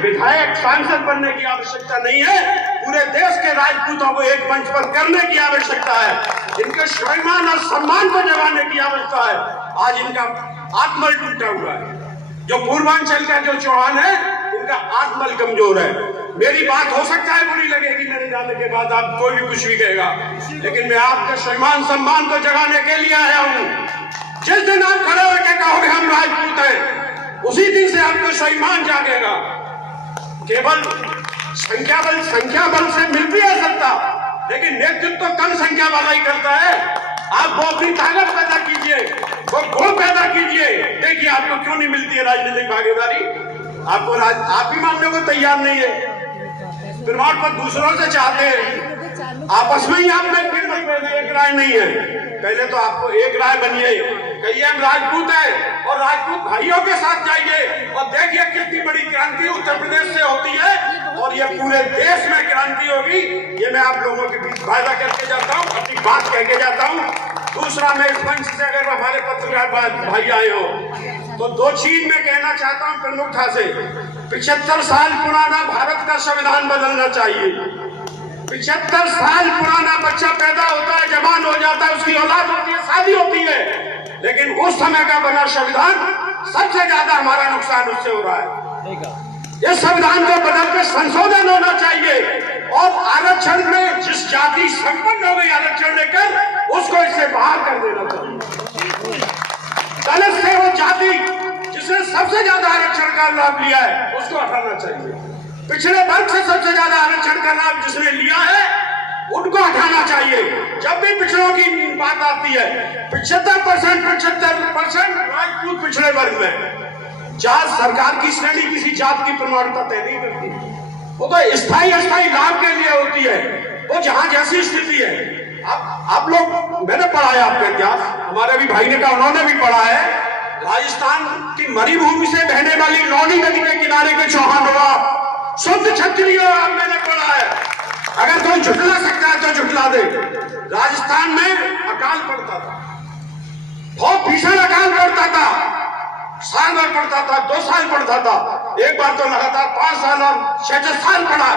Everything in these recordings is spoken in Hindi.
विधायक सांसद बनने की आवश्यकता नहीं है, पूरे देश के राजपूतों को एक मंच पर करने की आवश्यकता है। इनके स्वाभिमान और सम्मान को जगाने की आवश्यकता है। आज इनका आत्मबल टूटा हुआ है। जो पूर्वांचल का जो चौहान है, इनका आत्मबल कमजोर है। मेरी बात हो सकता है बुरी लगेगी मेरे जाने के बाद, आप कोई भी कुछ भी कहेगा, लेकिन मैं आपके स्वाभिमान सम्मान को जगाने के लिए आया हूं। जिस दिन आप खड़े होकर कहोगे हम राजपूत हैं, उसी दिन से आपका स्वाभिमान जागेगा। केवल संख्या बल से मिलती है सत्ता, लेकिन नेतृत्व तो कम संख्या वाला ही करता है। आप वो अपनी ताकत पैदा कीजिए, वो गुण पैदा कीजिए। देखिए आपको क्यों नहीं मिलती है राजनीतिक भागीदारी, आपको आप ही मानने को तैयार नहीं है, प्रमाण पर दूसरों से चाहते हैं। आपस में ही आप में एक राय नहीं है। पहले तो आपको एक राय बनिए, कहिए हम राजपूत हैं और राजपूत भाइयों के साथ जाइए और देखिए कितनी बड़ी क्रांति उत्तर प्रदेश से होती है और ये पूरे देश में क्रांति होगी। ये मैं आप लोगों के बीच वायदा करके जाता हूँ, अपनी बात कह के जाता हूँ। दूसरा, मैं इस मंच से अगर हमारे पत्रकार भाई आए हो तो दो चीज मैं कहना चाहता हूँ प्रमुखता से। 75 साल पुराना भारत का संविधान बदलना चाहिए। 75 साल पुराना बच्चा पैदा होता है, जवान हो जाता है, उसकी औलाद होती है, शादी होती है, लेकिन उस समय का बना संविधान सबसे ज्यादा हमारा नुकसान उससे हो रहा है। इस संविधान को बदल के संशोधन होना चाहिए और आरक्षण में जिस जाति संपन्न हो गई आरक्षण लेकर, उसको इससे बाहर कर देना चाहिए। दलित से वो जाति जिसने सबसे ज्यादा आरक्षण का लाभ लिया है, उसको हटाना चाहिए। पिछड़े वर्ग से सबसे ज्यादा आरक्षण का लाभ जिसने लिया है, उनको हटाना चाहिए। जब भी पिछड़ों की बात आती है, 75% राजपूत पिछड़े वर्ग में। जात सरकार की श्रेणी किसी जात की प्रमाणिकता तय नहीं करती, वो तो स्थायी लाभ के लिए होती है, वो जहां जैसी स्थिति है। आप लोग, मैंने पढ़ा है आपका इतिहास, हमारे भी भाई ने कहा, उन्होंने भी पढ़ा है। राजस्थान की मरी भूमि से बहने वाली नौनी नदी के किनारे के चौहान हुआ, शुद्ध क्षत्रिय, मैंने पढ़ा है। अगर कोई झुठला सकता है तो झुठला दे। राजस्थान में अकाल पड़ता था, बहुत भीषण अकाल पड़ता था, साल भर पड़ता था, 2 साल पड़ता था, एक बार तो लगातार 5 साल और 6 साल पड़ा।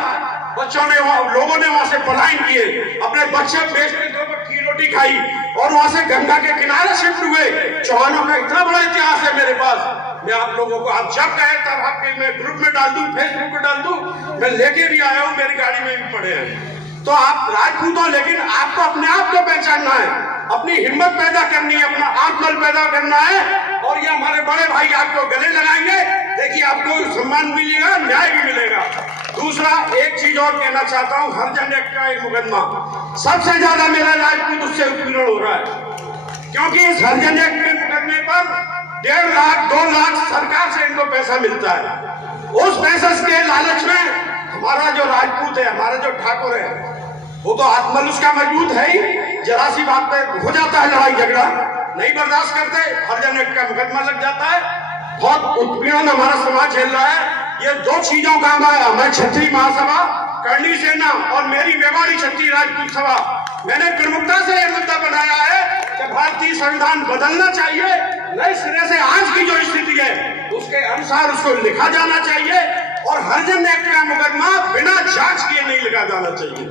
बच्चों ने, लोगों ने वहां से पलायन किए, अपने बच्चे बेचने के ऊपर की रोटी खाई और वहां से गंगा के किनारे शिफ्ट हुए। चौहानों का इतना बड़ा इतिहास है मेरे पास, मैं आप लोगों को, आप जब कहे तब आपके मैं ग्रुप में डाल दूं, फेसबुक पे डाल दूं, मैं लेके भी आया हूं, मेरी गाड़ी में भी पड़े हैं। तो आप राजपूत हो, लेकिन आपको अपने आप को पहचानना है, अपनी हिम्मत पैदा करनी है, अपना आत्मबल पैदा करना है, और ये हमारे बड़े भाई आपको गले लगाएंगे। देखिए आपको सम्मान मिलेगा, न्याय भी मिलेगा। दूसरा, एक चीज और कहना चाहता हूँ, हरिजन एक्ट का एक मुकदमा, सबसे ज्यादा मेरा राजपूत उससे उत्पीड़न हो रहा है, क्योंकि इस हरिजन एक्ट के मुकदमे पर 1.5 लाख 2 लाख सरकार से इनको पैसा मिलता है। उस पैसे के लालच में हमारा जो राजपूत है, हमारा जो ठाकुर है, वो तो आत्मबल उसका मजबूत है ही, जरा सी बात पे हो जाता है लड़ाई झगड़ा, नहीं बर्दाश्त करते, हरिजन एक्ट का मुकदमा लग जाता है। बहुत उत्पीड़न हमारा समाज झेल रहा है। ये 2 चीजों का मैं क्षत्रिय महासभा, करणी सेना और मेरी मेवाड़ी क्षत्रिय राजपूत सभा, मैंने प्रमुखता से यह मुद्दा बनाया है कि भारतीय संविधान बदलना चाहिए, नए सिरे से आज की जो स्थिति है उसके अनुसार उसको लिखा जाना चाहिए और हरिजन एक्ट का मुकदमा बिना जांच किए नहीं लिखा जाना चाहिए।